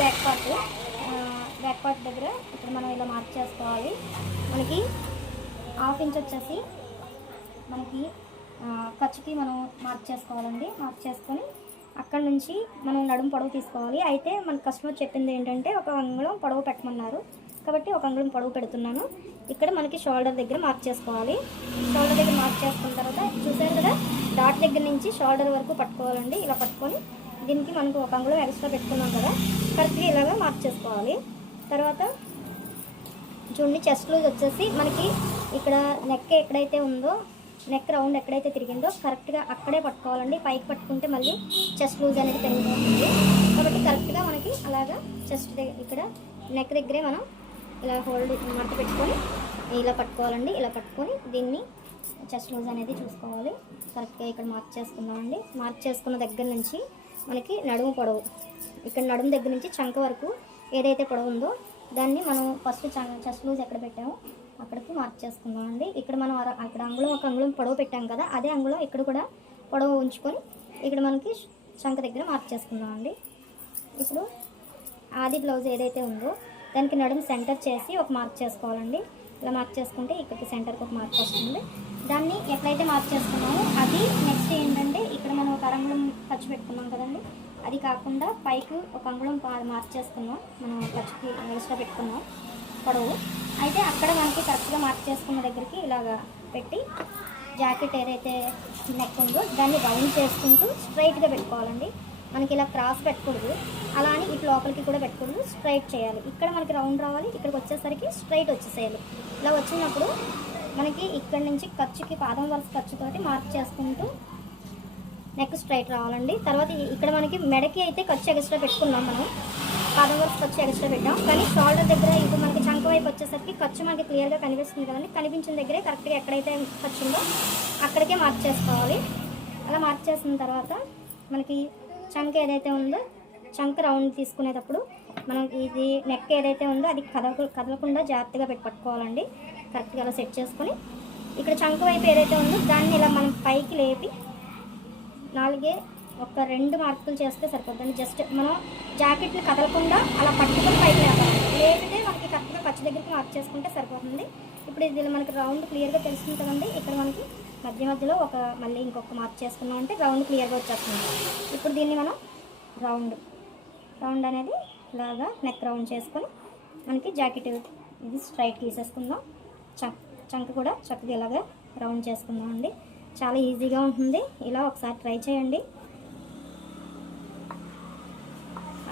Back part దగ్గర ఇక్కడ మనం ఇలా మార్క్ చేసుకోవాలి. మనకి 1/2 ఇంచ్ వచ్చేసి మనకి ఖర్చుకి మనం మార్క్ చేసుకోవాలండి. మార్క్ చేసుకొని అక్కడ నుంచి మనం నడుము పొడవు తీసుకోవాలి. అయితే మన కస్టమర్ చెప్పింది ఏంటంటే 1 అంగుళం పొడవు పెట్టమన్నారు కాబట్టి 1 అంగుళం పొడవు పెడుతున్నాను. ఇక్కడ మనకి షోల్డర్ దగ్గర మార్క్ చేసుకోవాలి. షోల్డర్ దగ్గర మార్క్ చేసుకున్న తర్వాత చూసారు కదా, డాట్ దగ్గర నుంచి షోల్డర్ వరకు పట్టుకోవాలండి. ఇలా పట్టుకొని దీనికి మనకు 1 అంగుళం ఎక్స్ట్రా పెట్టుకున్నాం కదా, కరెక్ట్గా ఇలాగా మార్క్ చేసుకోవాలి. తర్వాత చూడండి, చెస్ట్ లూజ్ వచ్చేసి మనకి ఇక్కడ నెక్ ఎక్కడైతే ఉందో, నెక్ రౌండ్ ఎక్కడైతే తిరిగిందో కరెక్ట్గా అక్కడే పట్టుకోవాలండి. పైకి పట్టుకుంటే మళ్ళీ చెస్ట్ లూజ్ అనేది పెరిగిపోతుంది. కాబట్టి కరెక్ట్గా మనకి అలాగా చెస్ట్ ఇక్కడ నెక్ దగ్గరే మనం ఇలా హోల్డ్ మడత పెట్టుకొని ఇలా పట్టుకోవాలండి. ఇలా పట్టుకొని దీన్ని చెస్ట్ లూజ్ అనేది చూసుకోవాలి. కరెక్ట్గా ఇక్కడ మార్క్ చేసుకున్నామండి. మార్క్ చేసుకున్న దగ్గర నుంచి మనకి నడుము పొడవు, ఇక్కడ నడుము దగ్గర నుంచి చంక వరకు ఏదైతే పొడవు ఉందో దాన్ని మనం ఫస్ట్ చెస్ట్ లూజ్ ఎక్కడ పెట్టామో అక్కడికి మార్క్ చేసుకుందామండి. ఇక్కడ మనం అక్కడ అంగుళం 1 అంగుళం పొడవు పెట్టాం కదా, అదే అంగుళం ఇక్కడ కూడా పొడవు ఉంచుకొని ఇక్కడ మనకి చంక దగ్గర మార్క్ చేసుకుందామండి. ఇప్పుడు ఆది బ్లౌజ్ ఏదైతే ఉందో దానికి నడుము సెంటర్ చేసి ఒక మార్క్ చేసుకోవాలండి. ఇలా మార్క్ చేసుకుంటే ఇక్కడికి సెంటర్కి ఒక మార్క్ వస్తుంది. దాన్ని ఎక్కడైతే మార్క్ చేసుకున్నామో అది నెక్స్ట్ ఏంటంటే ఇక్కడ మనం 1 అంగుళం ఖర్చు పెట్టుకున్నాం కదండి, అది కాకుండా పైకి 1 అంగుళం మార్క్ చేసుకున్నాం. మనం ఖర్చుకి ఎక్స్ట్రా పెట్టుకున్నాం పొడవు. అయితే అక్కడ మనకి కరెక్ట్గా మార్క్ చేసుకున్న దగ్గరికి ఇలాగా పెట్టి జాకెట్ ఏదైతే నెక్ ఉందో దాన్ని రౌండ్ చేసుకుంటూ స్ట్రైట్గా పెట్టుకోవాలండి. మనకి ఇలా క్రాస్ పెట్టకూడదు, అలా అని ఇటు లోపలికి కూడా పెట్టకూడదు, స్ట్రైట్ చేయాలి. ఇక్కడ మనకి రౌండ్ రావాలి, ఇక్కడికి వచ్చేసరికి స్ట్రైట్ వచ్చేసేయాలి. ఇలా వచ్చినప్పుడు మనకి ఇక్కడ నుంచి ఖర్చుకి పాదం వరుస ఖర్చుతోటి మార్క్ చేసుకుంటూ నెక్ స్ట్రైట్ రావాలండి. తర్వాత ఇక్కడ మనకి మెడకి అయితే ఖర్చు ఎక్స్ట్రా పెట్టుకున్నాం, మనం పాదం వరుస ఖర్చు ఎక్స్ట్రా పెట్టాం. కానీ షోల్డర్ దగ్గర ఇప్పుడు మనకి చంక వైపు వచ్చేసరికి ఖర్చు మనకి క్లియర్గా కనిపిస్తుంది కదండి. కనిపించిన దగ్గరే కరెక్ట్గా ఎక్కడైతే ఖర్చు ఉందో అక్కడికే మార్క్ చేసుకోవాలి. అలా మార్క్ చేసిన తర్వాత మనకి చంక ఏదైతే ఉందో చంక రౌండ్ తీసుకునేటప్పుడు మనం ఇది నెక్ ఏదైతే ఉందో అది కదలకుండా జాగ్రత్తగా పట్టుకోవాలండి. కరెక్ట్గా అలా సెట్ చేసుకొని ఇక్కడ చంక వైపు ఏదైతే ఉందో దాన్ని ఇలా మనం పైకి లేపి 2 మార్కులు చేస్తే సరిపోతుంది. జస్ట్ మనం జాకెట్ని కదలకుండా అలా పట్టుకొని పైకి లేపాలి. లేపితే మనకి కరెక్ట్గా ఖర్చు దగ్గరికి మార్క్ చేసుకుంటే సరిపోతుంది. ఇప్పుడు ఇది మనకి రౌండ్ క్లియర్గా తెలుస్తుంది కదండి. ఇక్కడ మనకి మధ్యలో మళ్ళీ ఇంకొక మార్క్ చేసుకున్నాం అంటే రౌండ్ క్లియర్గా వచ్చేస్తుంది. ఇప్పుడు దీన్ని మనం రౌండ్ అనేది ఇలాగా నెక్ రౌండ్ చేసుకొని మనకి జాకెట్ ఇది స్ట్రైట్ తీసేసుకుందాం. చంక కూడా చక్కగా ఇలాగా రౌండ్ చేసుకుందాం అండి. చాలా ఈజీగా ఉంటుంది. ఇలా ఒకసారి ట్రై చేయండి,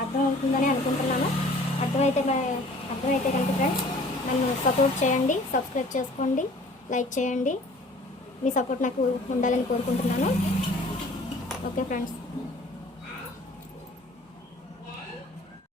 అర్థమవుతుందని అనుకుంటున్నాను. అర్థమైతే కనుక ఫ్రెండ్స్ నన్ను సపోర్ట్ చేయండి, సబ్స్క్రైబ్ చేసుకోండి, లైక్ చేయండి. మీ సపోర్ట్ నాకు ఉండాలని కోరుకుంటున్నాను. Okay friends.